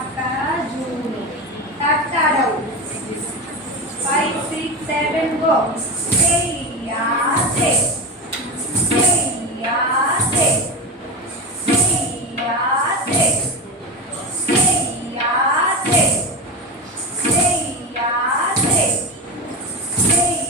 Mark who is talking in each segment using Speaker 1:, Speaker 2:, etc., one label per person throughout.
Speaker 1: Kakaju. Kakadu. Five, six, seven, go. Hey, ya, hey. Hey, ya, hey. Hey, ya, hey. Hey, ya, hey. Hey. Hey,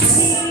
Speaker 1: Thank you.